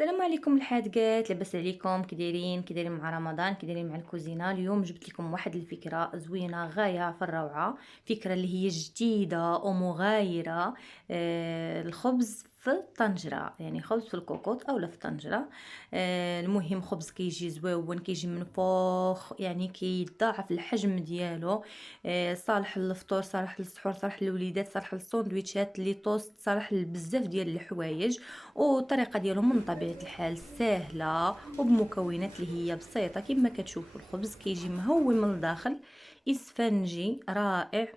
السلام عليكم الحادقات، لاباس عليكم؟ كي دايرين مع رمضان؟ كي دايرين مع الكوزينه؟ اليوم جبت لكم واحد الفكره زوينه غايه في الروعه. فكره اللي هي جديده ومغايره. الخبز في الطنجره، يعني خبز في الكوكوط او في الطنجره. المهم خبز كيجي زويون، كيجي منفوخ، يعني كيضاعف الحجم ديالو. صالح للفطور، صالح للسحور، صالح للوليدات، صالح للساندويتشات، لي توست، صالح لبزاف ديال الحوايج. والطريقه ديالو من طبيعه الحال سهله وبمكونات اللي هي بسيطه. كما كتشوفوا الخبز كيجي مهوي من الداخل، اسفنجي رائع.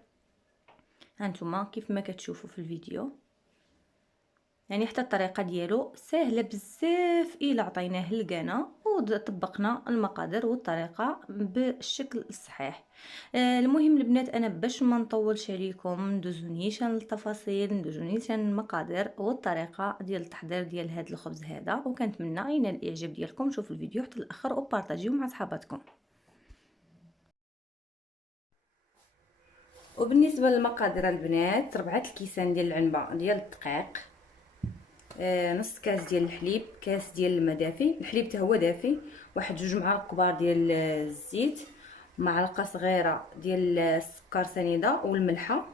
هانتوما كيف ما كتشوفوا في الفيديو، يعني حتى الطريقه ديالو سهله بزاف الا عطيناه لقانا وطبقنا المقادير والطريقه بالشكل الصحيح. المهم البنات، انا باش ما نطولش عليكم ندوزو نيشان التفاصيل، ندوزو نيشان المقادير والطريقه ديال التحضير ديال هذا الخبز هذا. وكنتمنى ينال الاعجاب ديالكم، شوفوا الفيديو حتى الاخر وبارطاجيو مع صحاباتكم. وبالنسبه للمقادير البنات، 4 الكيسان ديال العنبه ديال الدقيق، نص كاس ديال الحليب، كاس ديال الماء دافي، الحليب حتى هو دافي، واحد 2 معالق كبار ديال الزيت، معلقه صغيره ديال السكر سنيده والملحه،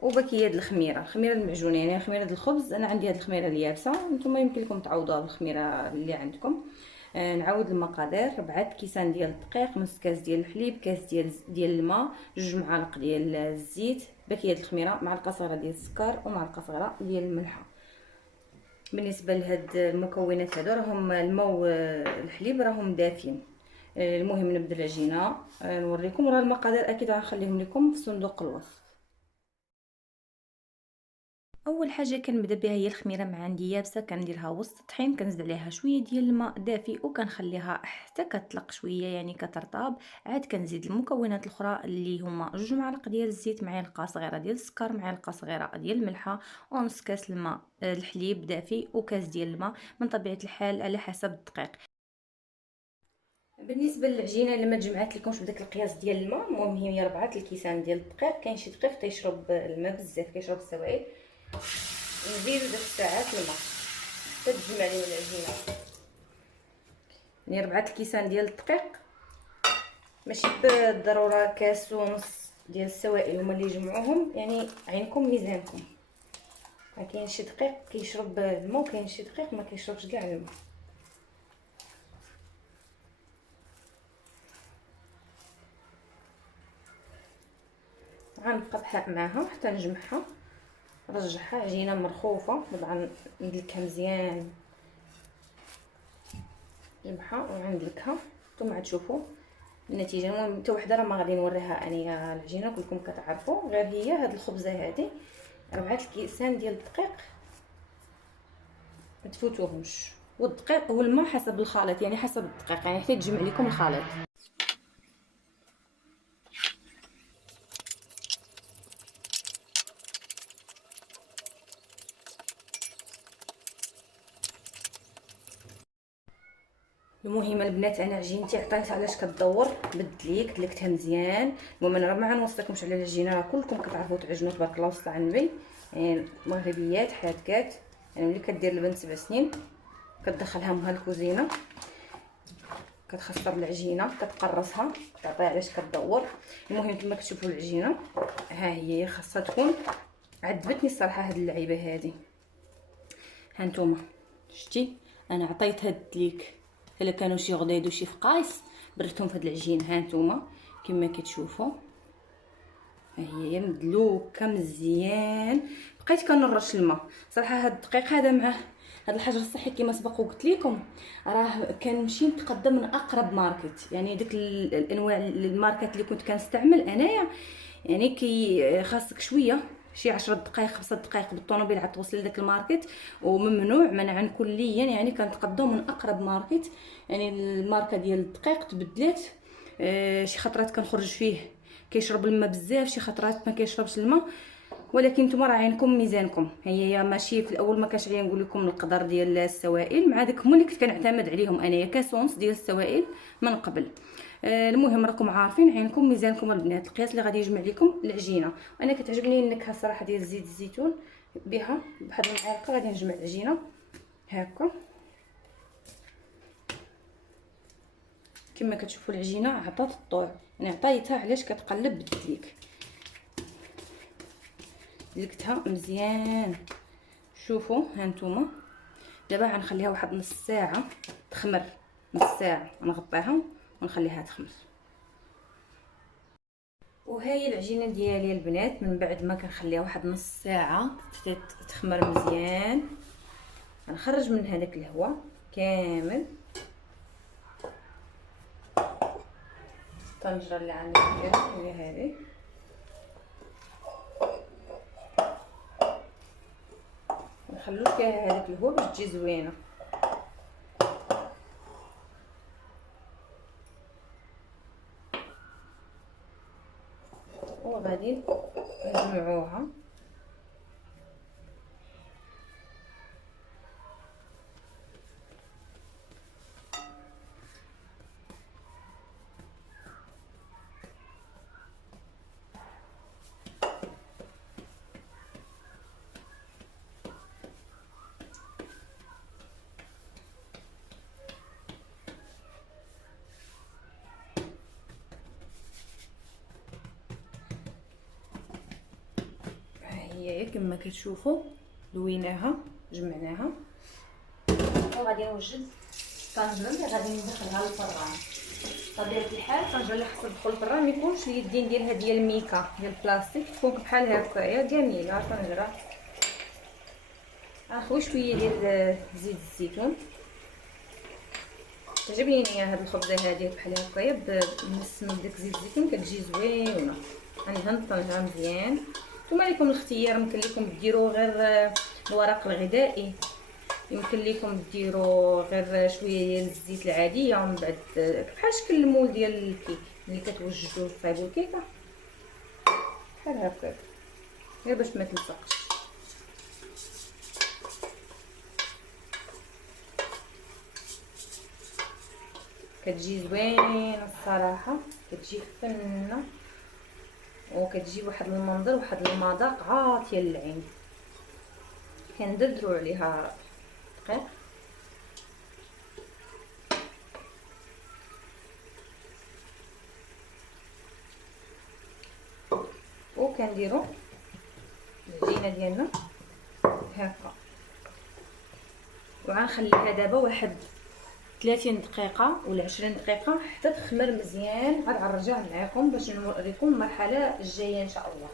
وباكيه د الخميره المعجونه، يعني خميره الخبز. انا عندي هاد الخميره اليابسه، نتوما يمكن لكم تعوضوها بالخميره اللي عندكم. نعاود المقادير: 4 كيسان ديال الدقيق، نص كاس ديال الحليب، كاس ديال الماء، 2 معالق ديال الزيت، باكيه د الخميره، معلقه صغيره ديال السكر، ومعلقه صغيره ديال الملحه. بالنسبه لهاد المكونات هادو، راهم الماء والحليب راهم دافين. المهم نبدا العجينه، نوريكم. راه المقادير اكيد غنخليهم لكم في صندوق الوصف. اول حاجه كنبدا بها هي الخميره. مع عندي يابسه كنديرها وسط الطحين، كنزيد عليها شويه ديال الماء دافي وكنخليها حتى كتطلق شويه، يعني كترطاب. عاد كنزيد المكونات الاخرى اللي هما 2 معالق ديال الزيت، معلقه صغيره ديال السكر، معلقه صغيره ديال الملحه، ونص كاس الماء الحليب دافي، وكاس ديال الماء من طبيعه الحال على حسب الدقيق. بالنسبه للعجينه اللي ما تجمعات لكمش بداك القياس ديال الماء، المهم هي 4 الكيسان ديال الدقيق. كاين شي دقيق تيشرب الماء بزاف، كيشرب السوائل. نزيدو داك الساعات الماء حتى تجمع لينا العجينه. يعني 4 الكيسان ديال الدقيق، ماشي بالضروره كاس ونص ديال السوائل هما اللي يجمعوهم، يعني عينكم ميزانكم. كاين شي دقيق كيشرب الماء، وكاين شي دقيق ما كيشربش كاع الماء. غنبقى بحال معاها حتى نجمعها، نرجعها عجينه مرخوفه. طبعا ندلكها مزيان، نجمعها وغندلكها، نتوما غتشوفوا النتيجه. المهم حتى وحده راه ما غادي نوريها انايا العجينه، كلكم كتعرفوا. غير هي هاد الخبزه هادي 4 الكيسان ديال الدقيق ما تفوتوهمش. والدقيق والماء حسب الخليط، يعني حسب الدقيق، يعني حتى تجمع لكم الخليط. المهم البنات، انا عجينتي عطيت علاش كدور بالدليك، دلكتها مزيان. المهم انا راه ما غنوصيكمش على العجينه، راه كلكم كتعرفوا تعجنوا تبارك الله وصل على النبي. يعني مغربيات حادقات، يعني ملي كدير البنت 7 سنين كتدخلها امها الكوزينه، كتخسر العجينه، كتقرصها، تعطيها علاش كدور. المهم كما كتشوفوا العجينه ها هي خاصها تكون. عذبتني الصراحه هاد اللعيبه هادي. هانتوما شتي انا عطيت هاد الدليك، الا كانوا شي غديد وشي فقايس بردتهم في هاد العجين. هانتوما كما كتشوفوا ها هي مدلوكه مزيان. بقيت كنرش الماء. صراحه هاد الدقيق هذا مع هاد الحجر الصحي كما سبق وقلت لكم، راه كنمشي نتقدم من اقرب ماركت، يعني ديك الانواع الماركات اللي كنت كنستعمل انايا. يعني كي خاصك شويه، شي 10 دقائق 5 دقائق بالطونوبيل عاد توصلي لذاك الماركت، وممنوع منعا كليا. يعني كنتقدم من اقرب ماركت. يعني الماركه ديال الدقيق تبدلات. شي خطرات كنخرج فيه كيشرب الماء بزاف، شي خطرات ما كيشربش الماء. ولكن نتوما راه عينكم ميزانكم. هي ماشي في الاول ما كانش عليا نقول لكم القدر ديال السوائل، مع داك هما اللي كنت كنعتمد عليهم انايا، كاس ونص ديال السوائل من قبل. المهم راكم عارفين عينكم ميزانكم البنات، القياس اللي غادي يجمع لكم العجينه. وانا كتعجبني النكهه صراحه ديال زيت الزيتون بها. بواحد المعلقه غادي نجمع العجينه هكا. كما كتشوفوا العجينه عطات الطوع، يعني عطيتها علاش كتقلب بالدليك. دلكتها مزيان. شوفوا ها نتوما دابا غنخليها واحد نص ساعه تخمر. نص ساعه نغطيها ونخليها تخمر. وهاي العجينه ديالي البنات من بعد ما كنخليها واحد نص ساعه تخمر مزيان، غنخرج من هذاك الهواء كامل. الطنجره اللي عندي هي هذه، نخلو فيها هذاك الهواء باش تجي زوينه. وغادي نجمعوها. هي كما كتشوفوا لويناها جمعناها. وغادي نوجد الطنجره اللي غادي ندخلها للفران. بطبيعه الحال الطنجره اللي خاصها تدخل للفران ما يكونش اليدين ديالها ديال الميكا ديال البلاستيك، تكون بحال هكايا جميله طنجره. نخوي شويه ديال زيت الزيتون. تعجبني انا هاد الخبزه هذه بحال هكايا بالنسمه بداك زيت الزيتون كتجي زوينه. عندها الطنجره مزيان. نتوما لكم الاختيار، يمكن لكم ديروا غير الورق الغذائي، يمكن لكم ديروا غير شويه ديال الزيت العاديه ومن بعد بحال شكل المول ديال الكيك اللي كتوجدوا تصايبوا الكيكه بحال هكا غير باش ما تلصقش. كتجي زوينه الصراحه، كتجي فنه وكتجي واحد المنظر واحد المذاق عاطيه للعين. كندردروا عليها دقيق وكنديروا العجينه ديالنا هكا. وغنخليها دابا واحد 30 دقيقه ولا 20 دقيقه حتى تخمر مزيان. عاد غنرجع معكم باش نوريكم المرحله الجايه ان شاء الله.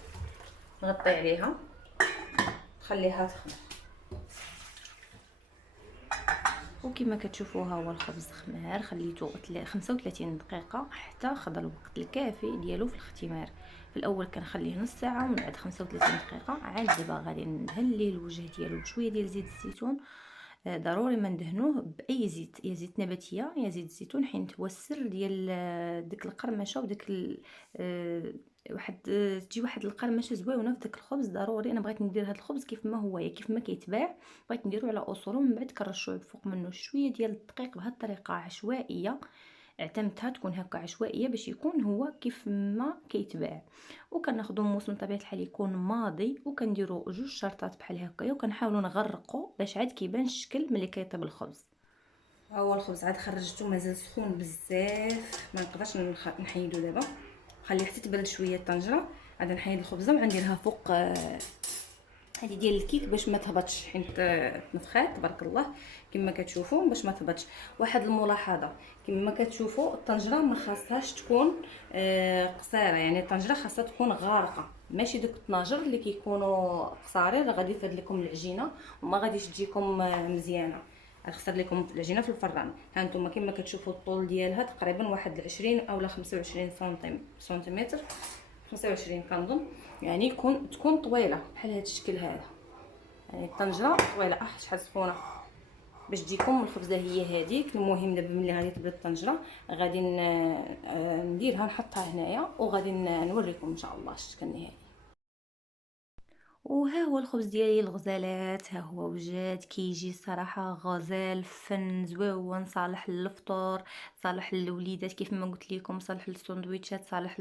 نغطي عليها نخليها تخمر. وكما كتشوفوا ها هو الخبز خمار، خليته 35 دقيقه حتى خدا الوقت الكافي ديالو في الاختمار. في الاول كنخليه نص ساعه ومن بعد 35 دقيقه. عاد دابا غادي ندهن ليه الوجه ديالو بشويه ديال زيت الزيتون. ضروري ما ندهنوه باي زيت، يا زيت نباتيه يا زيت الزيتون، حيت هو السر ديال ديك القرمشه وديك تجي واحد القرمشه زوينه في داك الخبز. ضروري انا بغيت ندير هذا الخبز كيف ما هو كيف ما كيتباع، بغيت نديرو على اصوله. من بعد كنرشوا فوق منه شويه ديال الدقيق بهذه الطريقه عشوائيه. اعتمدتها تكون هكا عشوائيه باش يكون هو كيف ما كيتباع. وكناخذوا موس من طبيعه الحال يكون ماضي، وكنديروا جوج شرطات بحال هكايا وكنحاولوا نغرقوا باش عاد كيبان الشكل ملي كيطيب الخبز. ها هو الخبز عاد خرجته مازال سخون بزاف، ما نقدرش نحيدو دابا. خليه حتى تبرد شويه الطنجره. عاد نحيد الخبزه وغنديرها فوق هذه ديال الكيك باش ما تهبطش، حيت تنفخات تبارك الله كما كتشوفوا باش ما تهبطش. واحد الملاحظه، كما كتشوفوا الطنجره ما خاصهاش تكون قصيره، يعني الطنجره خاصها تكون غارقه، ماشي دوك الطناجر اللي كيكونوا قصارين راه غادي يفرد لكم العجينه وما غاديش تجيكم مزيانه. غنخسر لكم العجينه في الفران. ها نتوما كما كتشوفوا الطول ديالها تقريبا واحد 20 اولا 25 سنتيمتر 25 كنظن، يعني تكون طويله بحال هذا الشكل هذا. يعني الطنجره طويله شحال سخونه باش تجيكم الخبزه هي هذيك. المهم دابا ملي غادي تبرد الطنجره غادي نديرها نحطها هنايا وغادي نوريكم ان شاء الله الشكل النهائي. وها هو الخبز ديالي الغزالات، ها هو وجاد كيجي صراحة غزال فن زويون، صالح للفطور، صالح للوليدات كيف ما قلت لكم، صالح للسندويتشات، صالح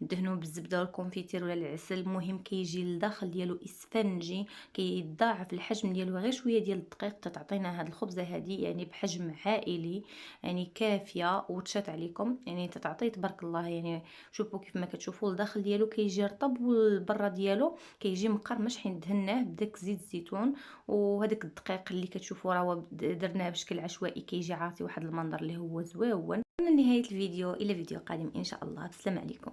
دهنوه بالزبدة والكونفيتير ولا العسل. المهم كيجي الداخل ديالو اسفنجي، كيضاعف الحجم ديالو، غير شوية ديال الدقيق تعطينا هاد الخبزة هادي يعني بحجم عائلي، يعني كافية وتشات عليكم، يعني تعطي تبارك الله. يعني شوفوا كيف ما كتشوفوا الداخل ديالو كيجي رطب، والبرا ديالو كيجي مقرمش حين دهناه بداك زيت الزيتون. وهذاك الدقيق اللي كتشوفوا راه درناه بشكل عشوائي كيجي عاطي واحد المنظر اللي هو زويون. من نهاية الفيديو الى فيديو قادم ان شاء الله. بسلام عليكم.